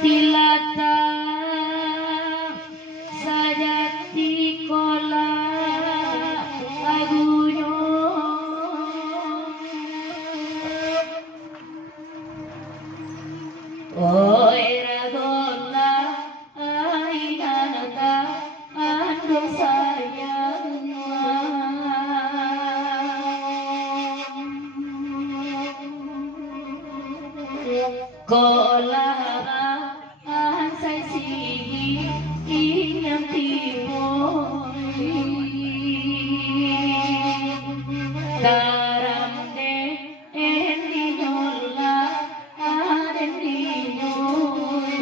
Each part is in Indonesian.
tilata sajati kola agunyo oi ragola ainanata ando sayang kola ansai sigi inyam timoi karamde endi nyola adendi nyoi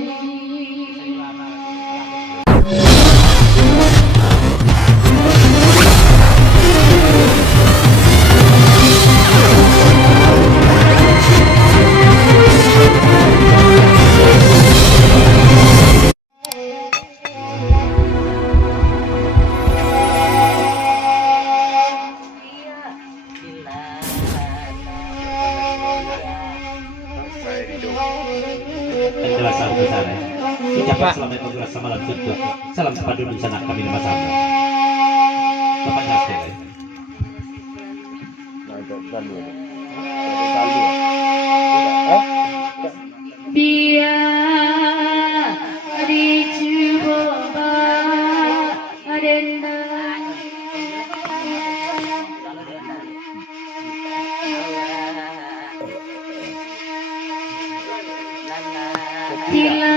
penjelasan besar ya. Ucapan selamat bergerak sama malam tujuh. Salam sepadu di sana kami nama sama. Bapak Nasir. Dia dicoba adenda tila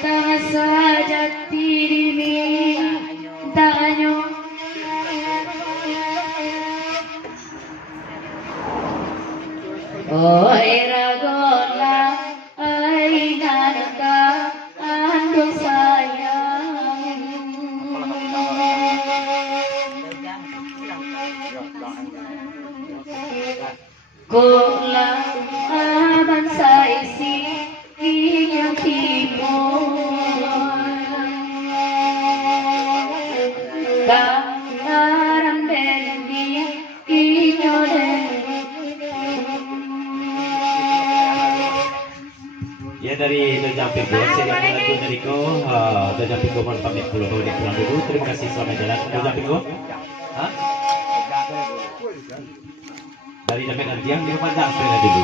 tasa jati diri tanyo oi ragola ainanata ando sayang kola aban saisi inyang timoi karan dendi inyoden Ya dari Dojampigo, saya lagu dari Ko, Dojampigo mohon pamit pulang dulu. Terima kasih selamat jalan Dojampigo. Dari Damek Antiang dia panjang sekali dulu.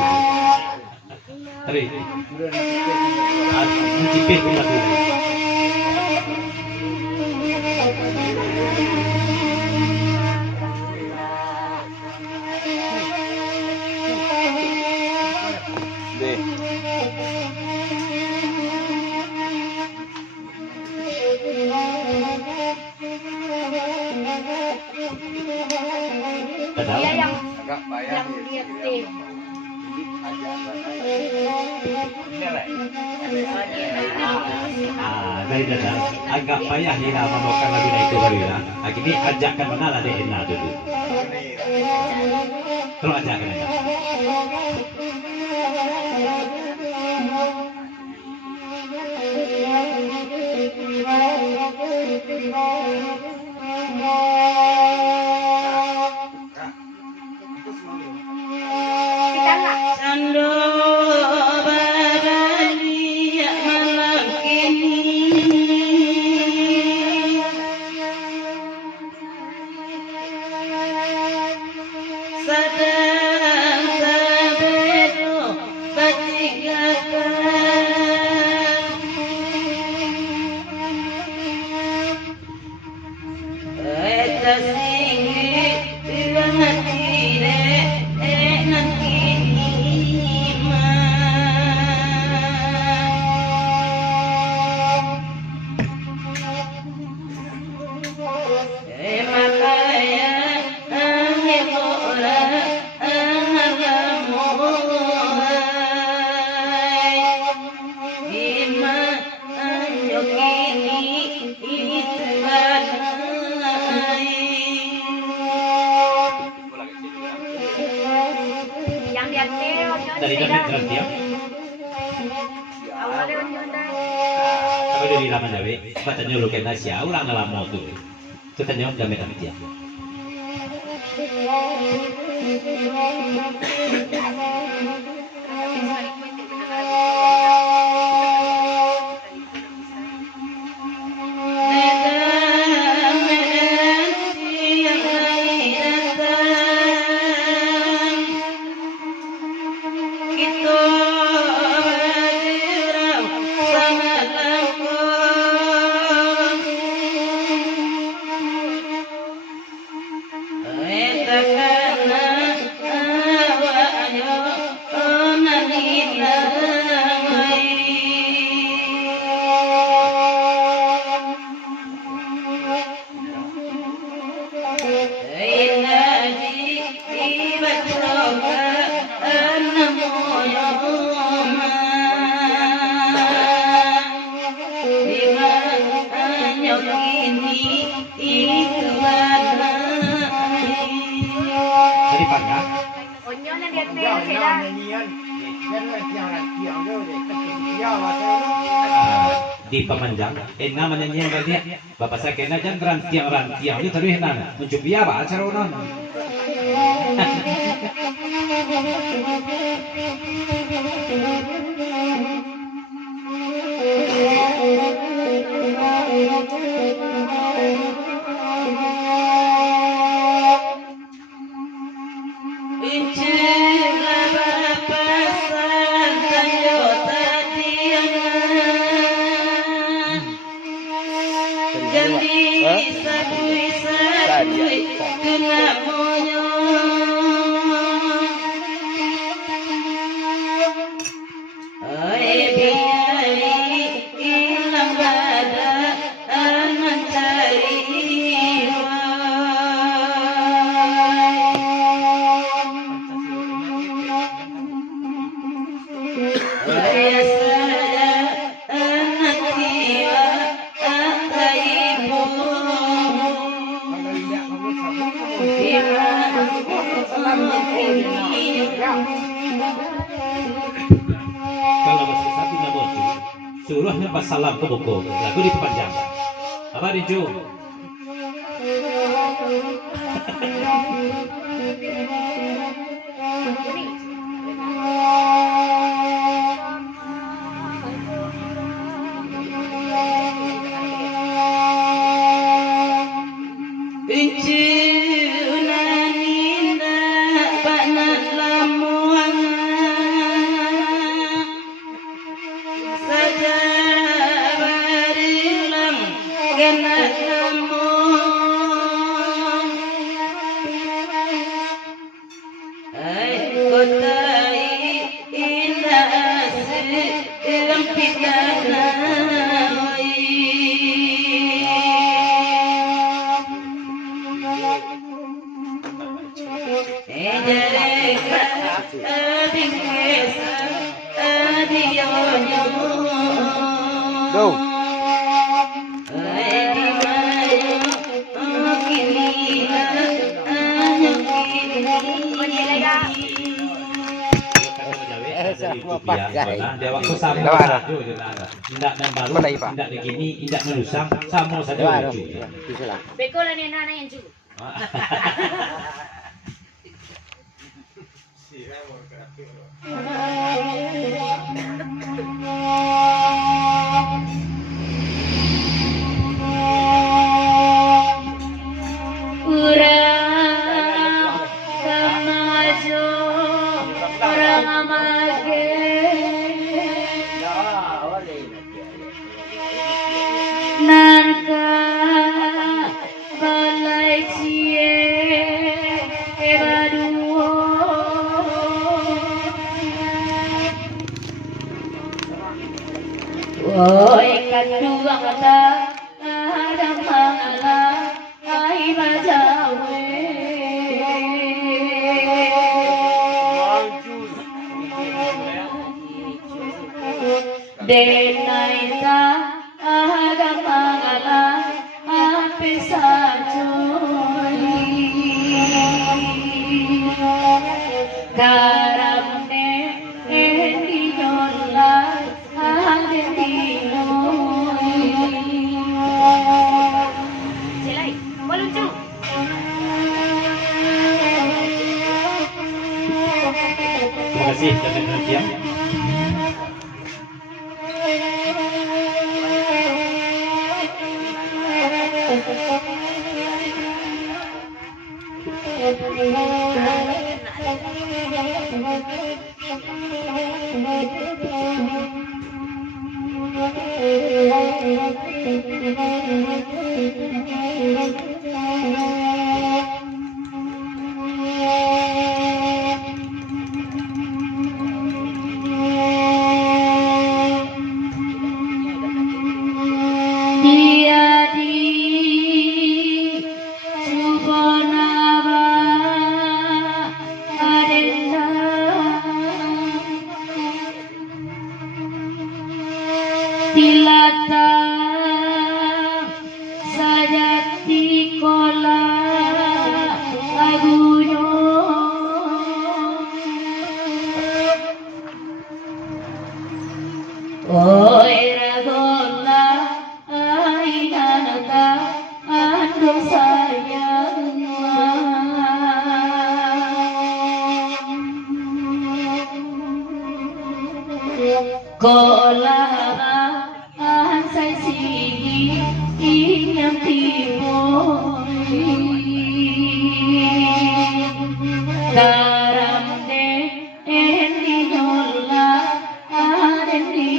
Hari, mencipir lagu ini. dia yang nyetir Dari Dadang agak payah Hina membawakan lagu itu baru ya. Ini ajakkan mengalah deh Hina dulu. Terus ajakkan aja. Sando barani malam ini sedang sabedo bacigakan eta singi tirangatire nanti Dari Damek Antiang. Apa dari lama nawe? Katanya lu kena siapa orang dalam motor. Katanya Damek Antiang. nyanyian dan tiang tu deh dia macam di pemanjang namanya nyanyian berarti bapak saya kena jangan rantiang itu terus nana mencubi apa acara orang kalau bahasa satu nama tu suruhnya pas salam ke buku lagu diperpanjang apa Rinju Go. Dia waktu sama saja tidak membaru tidak begini tidak menusang sama saja lucu Bekola ni nana yang juga. Oi kadua kata ada mangala ai bajawe denaita ada mangala ape sajoi karamne endiola terima kasih dan demikian Tilata Oi ragola ainanata ando sayang kola an sai sigi inyam timoi karamde endi nolla adendi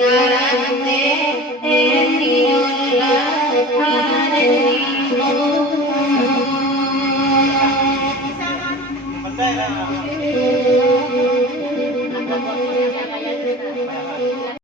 Nara